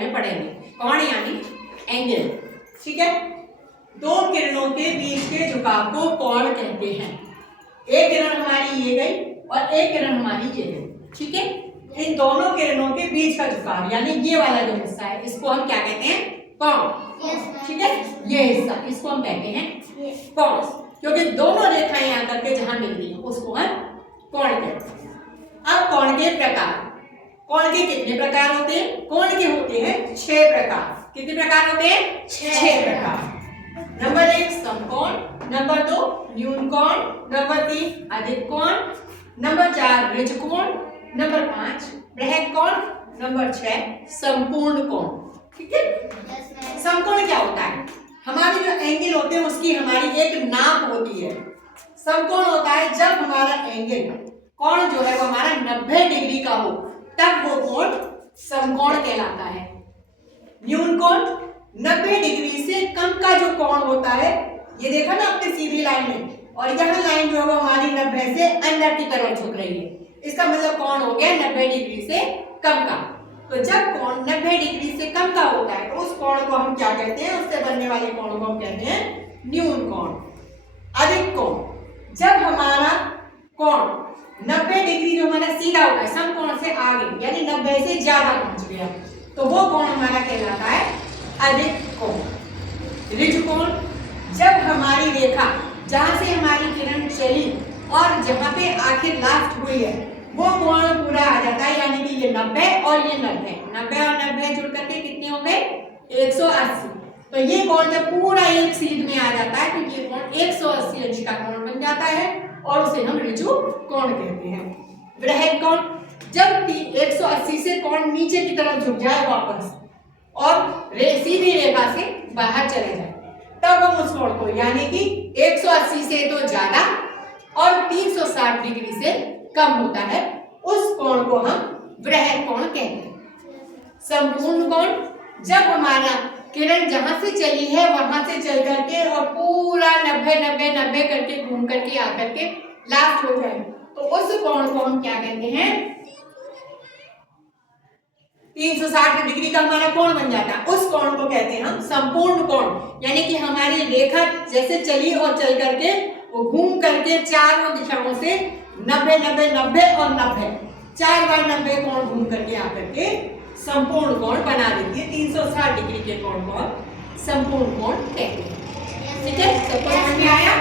में पढ़ेंगे। कोण यानी एंगल, ठीक है। दो किरणों के बीच के झुकाव को कोण कहते हैं। एक किरण हमारी ये गई और एक किरण हमारी ये गई, ठीक है। इन दोनों किरणों के बीच का झुकाव यानी ये वाला जो हिस्सा है इसको हम क्या कहते हैं? कोण, ठीक है। ये हिस्सा इसको हम कहते हैं कोण, क्योंकि दोनों रेखाएं यहाँ करके जहां मिल रही है उसको हम कोण कहते हैं। अब कोण के प्रकार, कोण के कितने प्रकार होते हैं? कोण के होते हैं 6 प्रकार। कितने प्रकार होते हैं? 6 प्रकार। नंबर 1 समकोण, नंबर 2 न्यून कोण, नंबर 3 अधिक कोण, नंबर 4 ऋज कोण, नंबर 5 बृहद कोण, नंबर 6 संपूर्ण कोण, ठीक है। समकोण क्या होता है? हमारे जो एंगल होते हैं उसकी हमारी एक नाप होती है। समकोण होता है जब हमारा एंगल कोण जो है वो हमारा 90 डिग्री का हो, तब वो कोण समकोण कहलाता है। न्यून कोण 90 डिग्री से कम का जो कोण होता है, ये देखा ना आपने सीधी लाइन में, और यहाँ लाइन जो है वो हमारी 90 से अंदर की तरफ झुक रही है, इसका मतलब कोण हो गया 90 डिग्री से कम का। तो जब कोण 90 डिग्री से कम का होता है तो उस कोण को हम क्या कहते हैं? उससे बनने वाले कोण को हम कहते हैं न्यून कोण। अधिक कोण, जब हमारा कोण 90 डिग्री जो हमारा सीधा होता है समकोण से आगे यानी 90 से ज्यादा पहुंच गया, तो वो कोण हमारा कहलाता है अधिक कोण। ऋज कोण, जब हमारी रेखा जहां से हमारी किरण चली और जहां पे आखिर लास्ट हुई है वो कोण पूरा आ जाता है, यानी कि ये 90 और ये 90 और 90 जुड़ करके कितने हो गए? 180। तो ये कोण जब पूरा एक सीध में आ जाता है तो ये कोण 180 अंश का कोण बन जाता है और उसे हम ऋजु कोण कहते हैं। बृहद कोण, जब 180 से कोण नीचे की तरफ झुक जाए वापस और सीधी रेखा से बाहर चले जाए, तब हम उस कोण को यानी कि 180 से तो ज्यादा और 360 डिग्री से कम होता है, उस कोण को हम बृहद कोण कहते हैं। संपूर्ण कोण, जब हमारा किरण जहां से चली है वहां से चल करके और पूरा 90 करके घूम करके आकर के लास्ट हो जाए, तो उस कोण को हम क्या कहते हैं? 360 डिग्री का हमारा कोण बन जाता है, उस कोण को कहते हैं हम संपूर्ण कोण। यानी कि हमारी रेखा जैसे चली और चल करके वो घूम करके चारों दिशाओं से 90 और 90 4 बार 90 कोण घूम करके आकर के संपूर्ण कोण बना देती है। 360 डिग्री के कोण को हम संपूर्ण कोण कहते हैं, ठीक है। सबको समझ में आया?